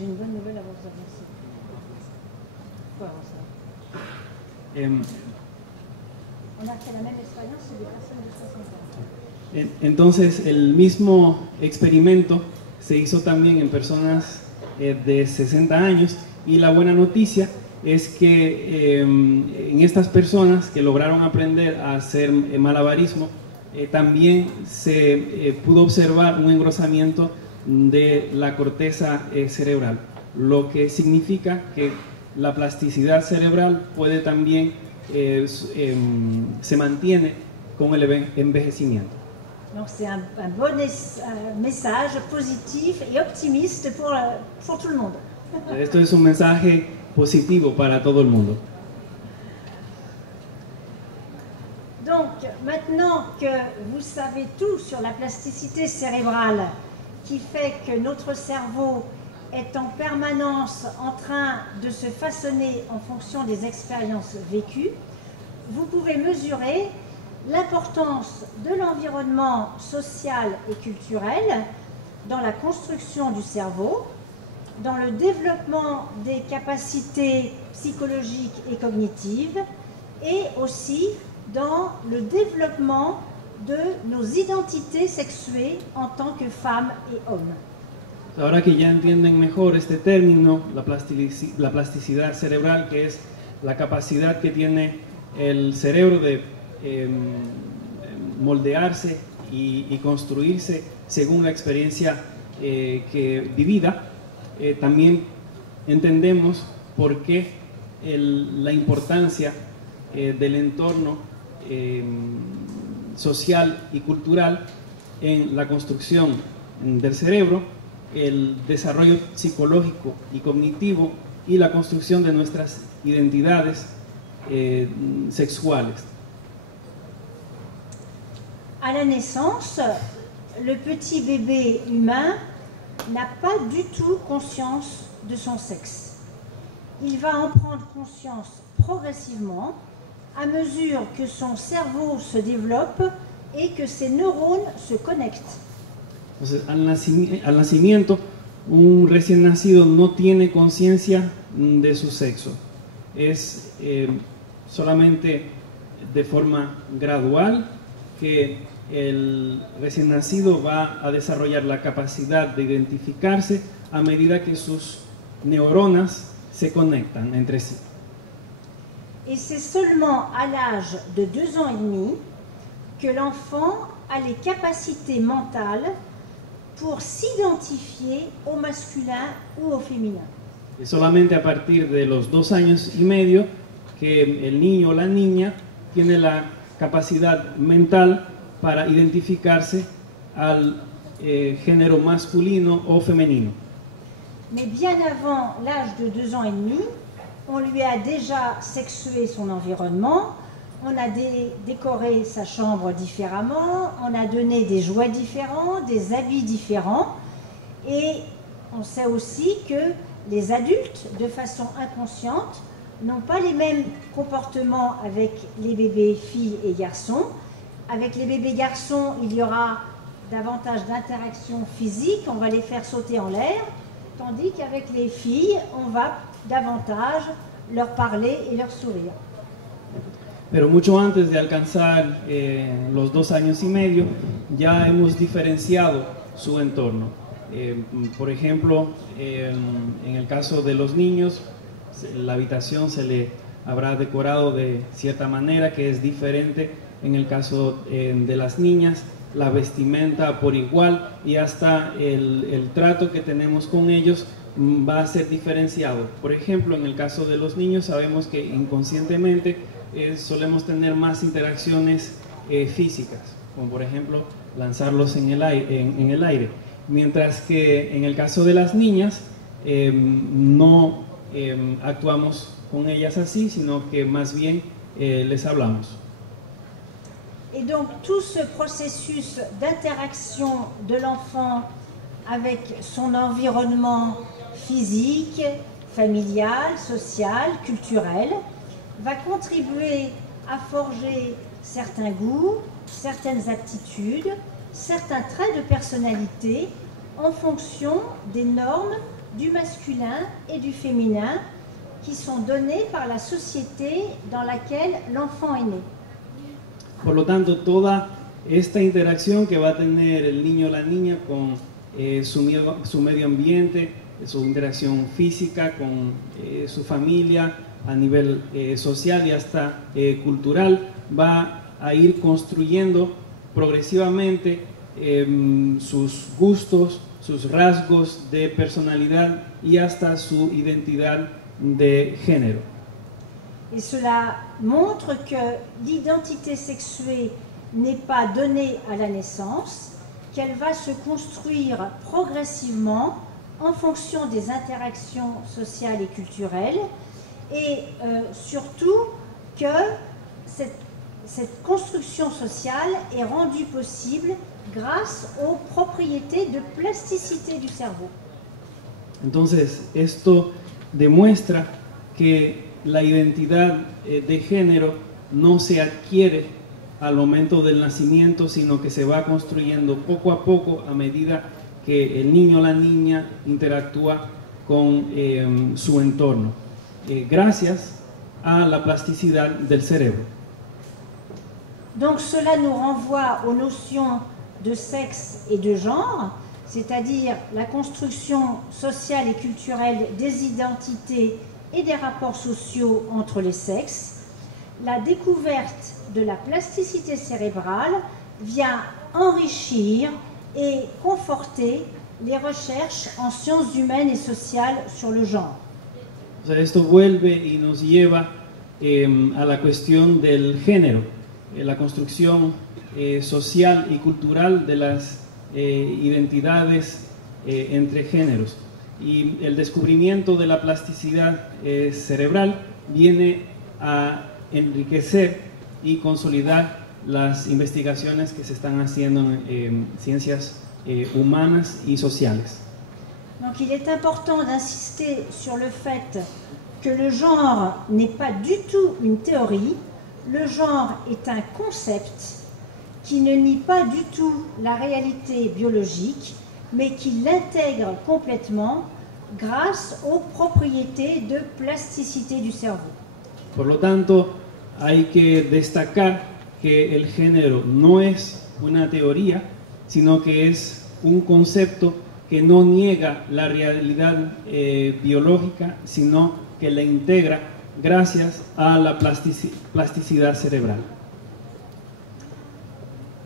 J'ai une bonne nouvelle à vous annoncer. Quoi, ça? On a fait la même expérience sur des personnes de 60 ans. Entonces, el mismo experimento se hizo también en personas de 60 años y la buena noticia es que en estas personas que lograron aprender a hacer malabarismo, también se pudo observar un engrosamiento de la corteza cerebral, lo que significa que la plasticidad cerebral puede también se mantiene con el envejecimiento. Donc c'est un bon message positif et optimiste pour tout le monde. Esto es un mensaje positivo para todo el mundo. Donc maintenant que vous savez tout sur la plasticité cérébrale qui fait que notre cerveau est en permanence en train de se façonner en fonction des expériences vécues, vous pouvez mesurer l'importance de l'environnement social et culturel dans la construction du cerveau, dans le développement des capacités psychologiques et cognitives, et aussi dans le développement de nos identités sexuées en tant que femmes et hommes. Ahora que ya entienden mejor este término, la plasticidad cerebral, que es la capacidad que tiene el cerebro de moldearse y construirse según la experiencia vivida, también entendemos por qué la importancia del entorno social y cultural en la construcción del cerebro, el desarrollo psicológico y cognitivo y la construcción de nuestras identidades sexuales. À la naissance, le petit bébé humain n'a pas du tout conscience de son sexe. Il va en prendre conscience progressivement à mesure que son cerveau se développe et que ses neurones se connectent. Entonces, al nacimiento, un recién nacido no tiene conciencia de su sexo. Es solamente de forma gradual que el recién nacido va a desarrollar la capacidad de identificarse a medida que sus neuronas se conectan entre sí. Et c'est seulement à l'âge de 2 ans et demi que l'enfant a les capacités mentales pour s'identifier au masculin ou au féminin. Es solamente a partir de los 2 años y medio que el niño o la niña tiene la capacidad mental para identificarse al género masculino o femenino. Mais bien avant l'âge de 2 ans et demi, on lui a déjà sexué son environnement, on a décoré sa chambre différemment, on a donné des jouets différents, des habits différents, et on sait aussi que les adultes, de façon inconsciente, n'ont pas les mêmes comportements avec les bébés filles et garçons. Avec les bébés garçons, il y aura davantage d'interactions physiques, on va les faire sauter en l'air, tandis qu'avec les filles, on va davantage leur parler et leur sourire. Pero mucho antes de alcanzar los 2 años y medio, ya hemos diferenciado su entorno. Por ejemplo, en el caso de los niños, la habitación se le habrá decorado de cierta manera que es diferente. En el caso de las niñas, la vestimenta por igual y hasta el trato que tenemos con ellos va a ser diferenciado. Por ejemplo, en el caso de los niños sabemos que inconscientemente solemos tener más interacciones físicas, como por ejemplo lanzarlos en el aire, mientras que en el caso de las niñas no actuamos con ellas así, sino que más bien les hablamos. Et donc tout ce processus d'interaction de l'enfant avec son environnement physique, familial, social, culturel, va contribuer à forger certains goûts, certaines aptitudes, certains traits de personnalité en fonction des normes du masculin et du féminin qui sont donnés par la société dans laquelle l'enfant est né. Por lo tanto, toda esta interacción que va a tener el niño o la niña con su medio ambiente, su interacción física con su familia a nivel social y hasta cultural, va a ir construyendo progresivamente sus gustos, sus rasgos de personalidad y hasta su identidad de género. Et cela montre que l'identité sexuée n'est pas donnée à la naissance, qu'elle va se construire progressivement en fonction des interactions sociales et culturelles, et surtout que cette construction sociale est rendue possible grâce aux propriétés de plasticité du cerveau. Entonces, esto demuestra que la identidad de género no se adquiere al momento del nacimiento, sino que se va construyendo poco a poco a medida que el niño o la niña interactúa con su entorno, gracias a la plasticidad del cerebro. Donc cela nous renvoie aux notions de sexe et de genre, c'est-à-dire la construction sociale et culturelle des identités et des rapports sociaux entre les sexes. La découverte de la plasticité cérébrale vient enrichir et conforter les recherches en sciences humaines et sociales sur le genre. O sea, esto vuelve y nos lleva a la cuestión del género, la construcción social y cultural de las identidades entre géneros. Y el descubrimiento de la plasticidad cerebral viene a enriquecer y consolidar las investigaciones que se están haciendo en ciencias humanas y sociales. Donc il est important d'insister sur le fait que le genre n'est pas du tout une théorie, le genre est un concept qui ne nie pas du tout la réalité biologique, mais qui l'intègre complètement grâce aux propriétés de plasticité du cerveau. Por lo tanto, hay que destacar que el género no es una teoría, sino que es un concepto que no niega la realidad biológica, sino que la integra gracias a la plasticidad cerebral.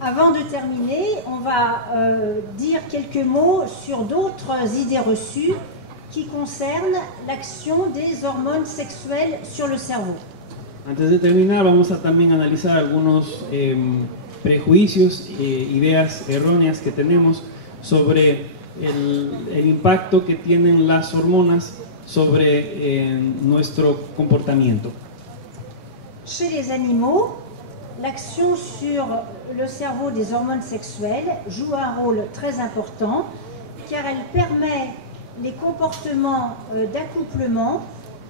Avant de terminer, on va dire quelques mots sur d'autres idées reçues qui concernent l'action des hormones sexuelles sur le cerveau. Antes de terminar, vamos a también analizar algunos prejuicios e ideas erróneas que tenemos sobre el impacto que tienen las hormonas sobre nuestro comportamiento. Chez les animaux, l'action sur le cerveau des hormones sexuelles joue un rôle très important car elle permet les comportements d'accouplement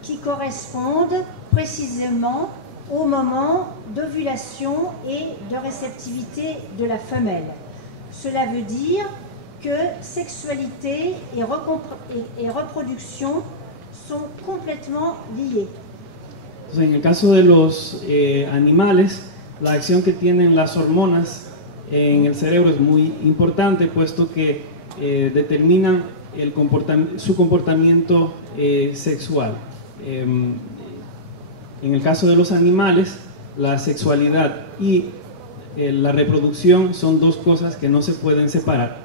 qui correspondent précisément au moment d'ovulation et de réceptivité de la femelle. Cela veut dire que sexualité et reproduction sont complètement liées. Entonces, en el caso de los animales, la acción que tienen las hormonas en el cerebro es muy importante, puesto que determinan su comportamiento sexual. En el caso de los animales, la sexualidad y la reproducción son dos cosas que no se pueden separar.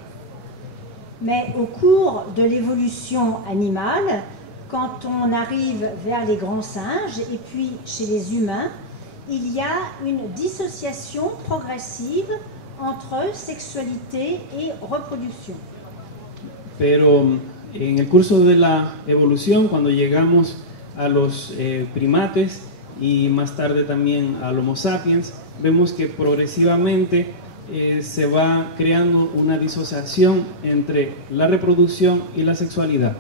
Mais au cours de l'évolution animale, quand on arrive vers les grands singes et puis chez les humains, il y a une dissociation progressive entre sexualité et reproduction. Pero en el curso de la evolución, cuando llegamos a los primates y más tarde también al Homo sapiens, vemos que progresivamente se va creando una disociación entre la reproducción y la sexualidad.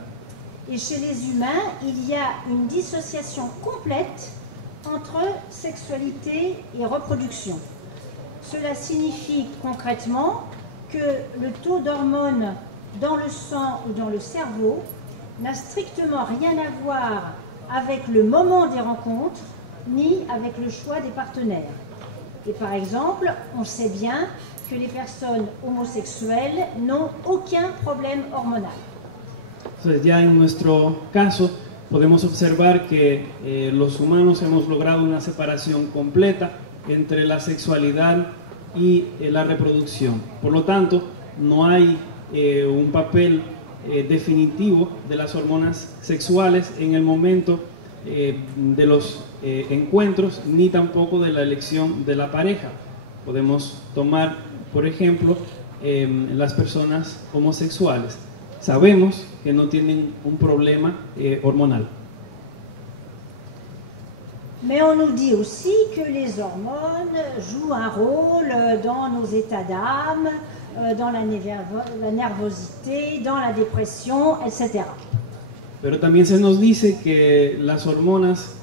Et chez les humains, il y a une dissociation complète entre sexualité et reproduction. Cela signifie concrètement que le taux d'hormones dans le sang ou dans le cerveau n'a strictement rien à voir avec le moment des rencontres, ni avec le choix des partenaires. Et par exemple, on sait bien que les personnes homosexuelles n'ont aucun problème hormonal. Entonces ya en nuestro caso podemos observar que los humanos hemos logrado una separación completa entre la sexualidad y la reproducción. Por lo tanto, no hay un papel definitivo de las hormonas sexuales en el momento de los encuentros, ni tampoco de la elección de la pareja. Podemos tomar, por ejemplo, las personas homosexuales. Sabemos que no tienen un problema hormonal. Mais on nous dit aussi que les hormones jouent un rôle dans nos états d'âme, dans la nervosité, dans la dépression, etc. Pero también se nos dice que las hormonas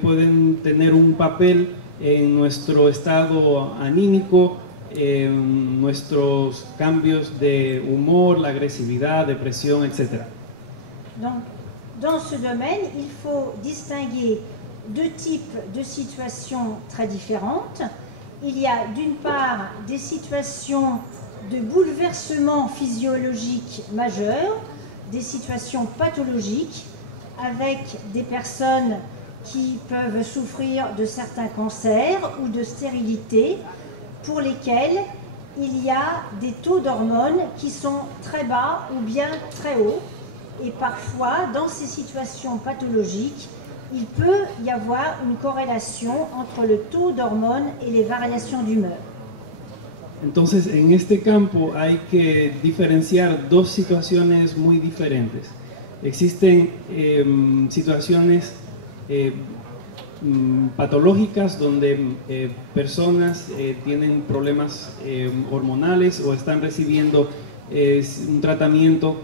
pueden tener un papel en nuestro estado anímico, en nuestros cambios de humor, la agresividad, depresión, etc. Donc, dans ce domaine, il faut distinguer deux types de situations très différentes. Il y a d'une part des situations de bouleversement physiologique majeur, des situations pathologiques avec des personnes qui peuvent souffrir de certains cancers ou de stérilité pour lesquelles il y a des taux d'hormones qui sont très bas ou bien très hauts. Et parfois, dans ces situations pathologiques, il peut y avoir une corrélation entre le taux d'hormones et les variations d'humeur. Entonces, en este campo hay que diferenciar dos situaciones muy diferentes. Existen situaciones patológicas donde personas tienen problemas hormonales o están recibiendo un tratamiento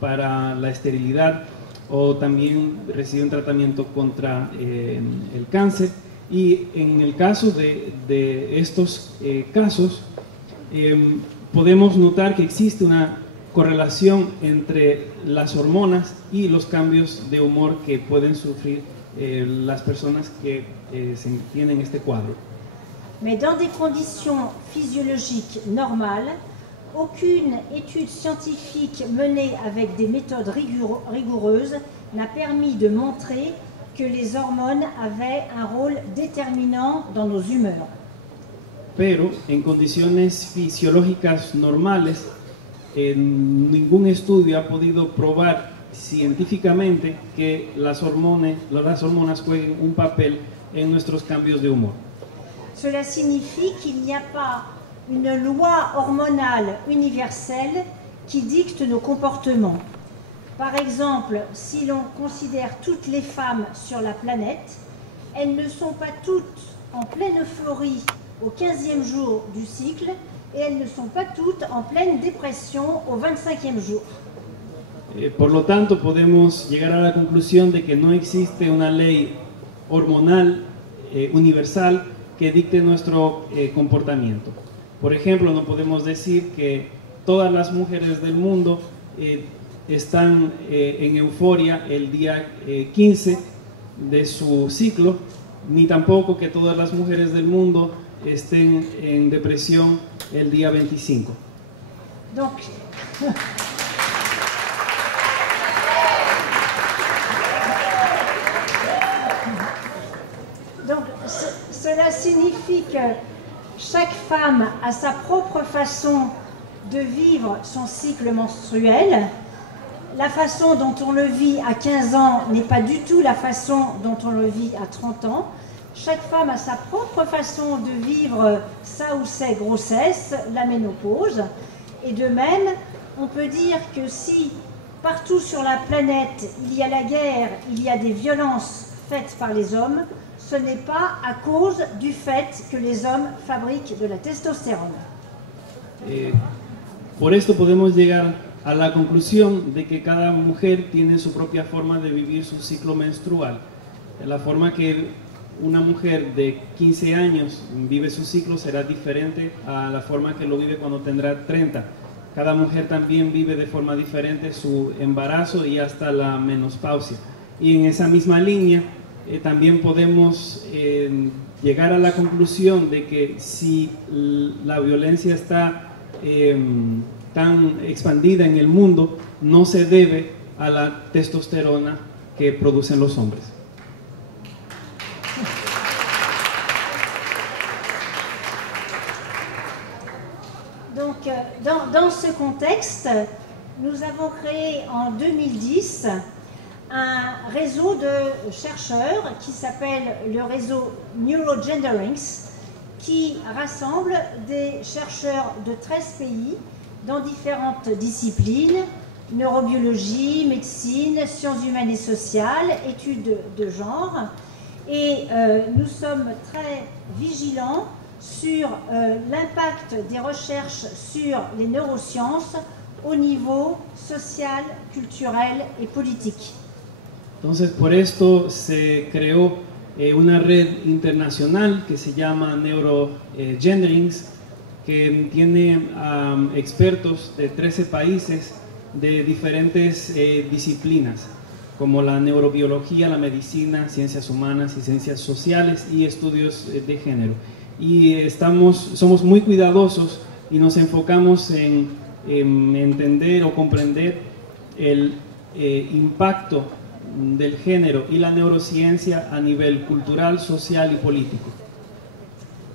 para la esterilidad o también reciben tratamiento contra el cáncer. Y en el caso de estos casos, podemos notar que existe una correlación entre las hormonas y los cambios de humor que pueden sufrir las personas que tienen este cuadro. Mais dans des conditions physiologiques normales, aucune étude scientifique menée avec des méthodes rigoureuses n'a permis de montrer que les hormones avaient un rôle déterminant dans nos humeurs. Pero en condiciones fisiológicas normales, ningún estudio ha podido probar científicamente que las hormonas jueguen un papel en nuestros cambios de humor. Cela signifie qu'il n'y a pas une loi hormonale universelle qui dicte nos comportements. Par exemple, si l'on considère toutes les femmes sur la planète, elles ne sont pas toutes en pleine euphorie au 15e jour du cycle et elles ne sont pas toutes en pleine dépression au 25e jour. Por lo tanto, podemos llegar a la conclusión de que no existe una ley hormonal universal que dicte nuestro comportamiento. Por ejemplo, no podemos decir que todas las mujeres del mundo están en euforia el día 15 de su ciclo, ni tampoco que todas las mujeres del mundo estén en depresión el día 25. Donc, cela signifie que chaque femme a sa propre façon de vivre son cycle menstruel. La façon dont on le vit à 15 ans n'est pas du tout la façon dont on le vit à 30 ans. Chaque femme a sa propre façon de vivre sa ou ses grossesses, la ménopause. Et de même, on peut dire que si partout sur la planète il y a la guerre, il y a des violences faites par les hommes, ce n'est pas à cause du fait que les hommes fabriquent de la testostérone. Por esto podemos llegar a la conclusión de que cada mujer tiene su propia forma de vivir su ciclo menstrual. La forma que una mujer de 15 años vive su ciclo será diferente a la forma que lo vive cuando tendrá 30. Cada mujer también vive de forma diferente su embarazo y hasta la menopausia. Y en esa misma línea también podemos llegar a la conclusión de que si la violencia está tan expandida en el mundo, no se debe a la testosterona que producen los hombres. Donc, dans ce contexte, nous avons créé en 2010 un réseau de chercheurs qui s'appelle le réseau Neurogenderings, qui rassemble des chercheurs de 13 pays dans différentes disciplines, neurobiologie, médecine, sciences humaines et sociales, études de genre. Et nous sommes très vigilants sur l'impact des recherches sur les neurosciences au niveau social, culturel et politique. Entonces, por esto se creó una red internacional que se llama Neurogenderings, que tiene expertos de 13 países de diferentes disciplinas, como la neurobiología, la medicina, ciencias humanas y ciencias sociales y estudios de género. Y somos muy cuidadosos y nos enfocamos en entender o comprender el impacto del género y la neurociencia a nivel cultural, social y político.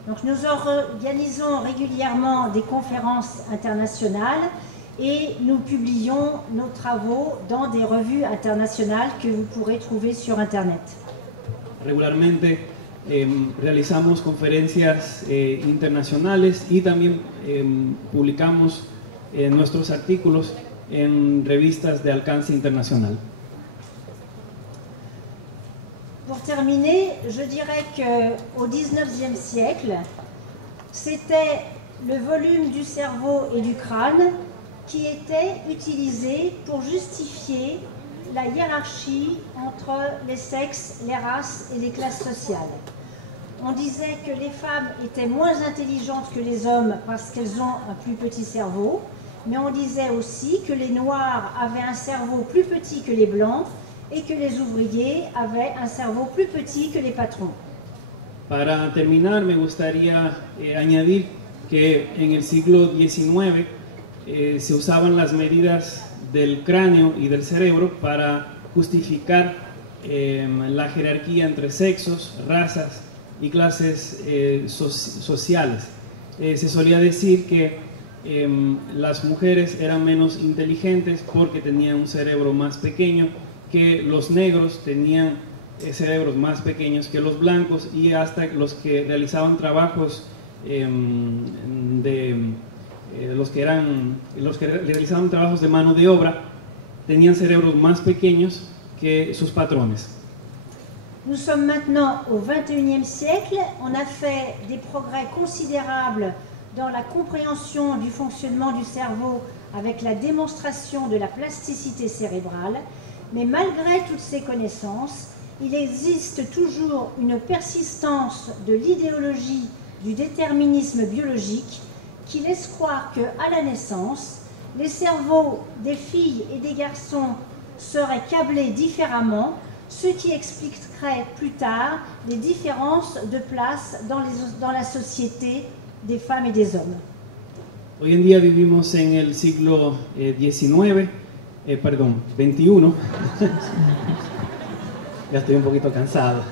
Donc nous organisons régulièrement des conférences internationales et nous publions nos travaux dans des revues internationales que vous pourrez trouver sur Internet. Regularmente realizamos conferencias internacionales y también publicamos nuestros artículos en revistas de alcance internacional. Pour terminer, je dirais qu'au XIXe siècle, c'était le volume du cerveau et du crâne qui était utilisé pour justifier la hiérarchie entre les sexes, les races et les classes sociales. On disait que les femmes étaient moins intelligentes que les hommes parce qu'elles ont un plus petit cerveau, mais on disait aussi que les noirs avaient un cerveau plus petit que les blancs et que les ouvriers avaient un cerveau plus petit que les patrons. Para terminar, me gustaría añadir que en el siglo XIX se usaban las medidas del cráneo y del cerebro para justificar la jerarquía entre sexos, razas y clases sociales. Se solía decir que las mujeres eran menos inteligentes porque tenían un cerebro más pequeño, que los negros tenían cerebros más pequeños que los blancos, y hasta los que realizaban trabajos los que realizaban trabajos de mano de obra tenían cerebros más pequeños que sus patrones. Nous sommes maintenant au XXIe siècle. On a fait des progrès considérables dans la compréhension du fonctionnement du cerveau avec la démonstration de la plasticité cérébrale. Mais malgré toutes ces connaissances, il existe toujours une persistance de l'idéologie du déterminisme biologique qui laisse croire qu'à la naissance, les cerveaux des filles et des garçons seraient câblés différemment, ce qui expliquerait plus tard les différences de place dans la société des femmes et des hommes. Hoy en día vivimos en el siglo XXI. Ya estoy un poquito cansado.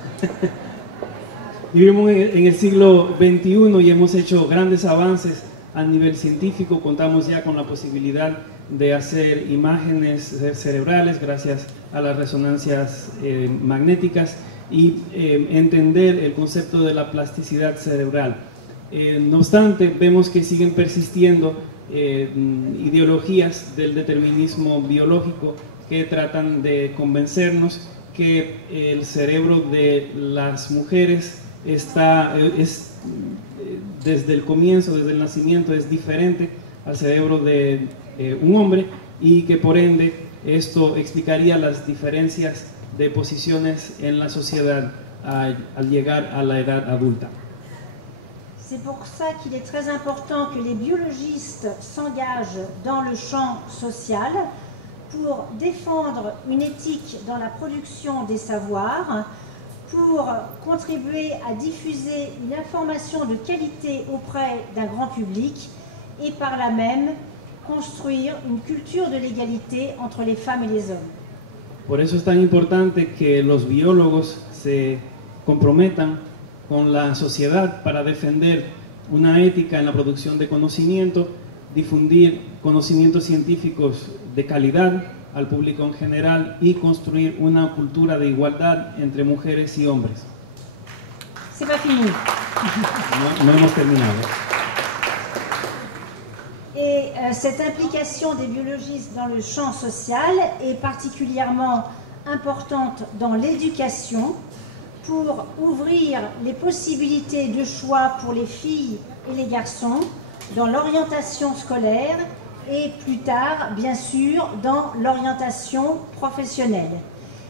Vivimos en el siglo XXI y hemos hecho grandes avances a nivel científico. Contamos ya con la posibilidad de hacer imágenes cerebrales gracias a las resonancias magnéticas y entender el concepto de la plasticidad cerebral. No obstante, vemos que siguen persistiendo ideologías del determinismo biológico que tratan de convencernos que el cerebro de las mujeres desde el comienzo, desde el nacimiento, es diferente al cerebro de un hombre, y que por ende esto explicaría las diferencias de posiciones en la sociedad al llegar a la edad adulta. C'est pour ça qu'il est très important que les biologistes s'engagent dans le champ social pour défendre une éthique dans la production des savoirs, pour contribuer à diffuser une information de qualité auprès d'un grand public et par là même construire une culture de l'égalité entre les femmes et les hommes. Por eso es tan importante que los biólogos se comprometan con la sociedad para defender una ética en la producción de conocimiento, difundir conocimientos científicos de calidad al público en general y construir una cultura de igualdad entre mujeres y hombres. C'est pas fini. No hemos terminado. Et cette implication des biologistes dans le champ social est particulièrement importante dans l'éducation pour ouvrir les possibilités de choix pour les filles et les garçons dans l'orientation scolaire et plus tard, bien sûr, dans l'orientation professionnelle.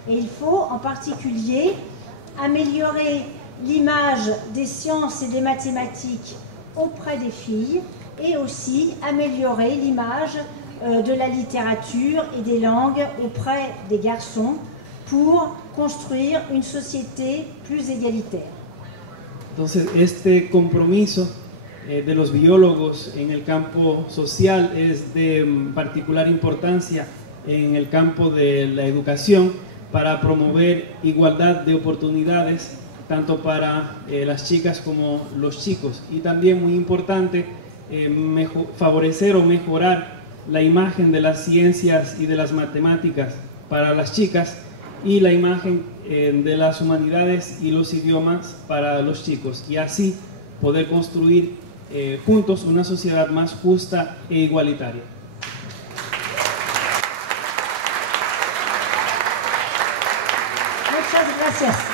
Et il faut en particulier améliorer l'image des sciences et des mathématiques auprès des filles et aussi améliorer l'image de la littérature et des langues auprès des garçons pour construire une société plus égalitaire. Entonces, este compromiso de los biólogos en el campo social es de particular importancia en el campo de la educación para promover igualdad de oportunidades tanto para las chicas como los chicos, y también muy importante favorecer o mejorar la imagen de las ciencias y de las matemáticas para las chicas y la imagen de las humanidades y los idiomas para los chicos, y así poder construir juntos una sociedad más justa e igualitaria. Muchas gracias.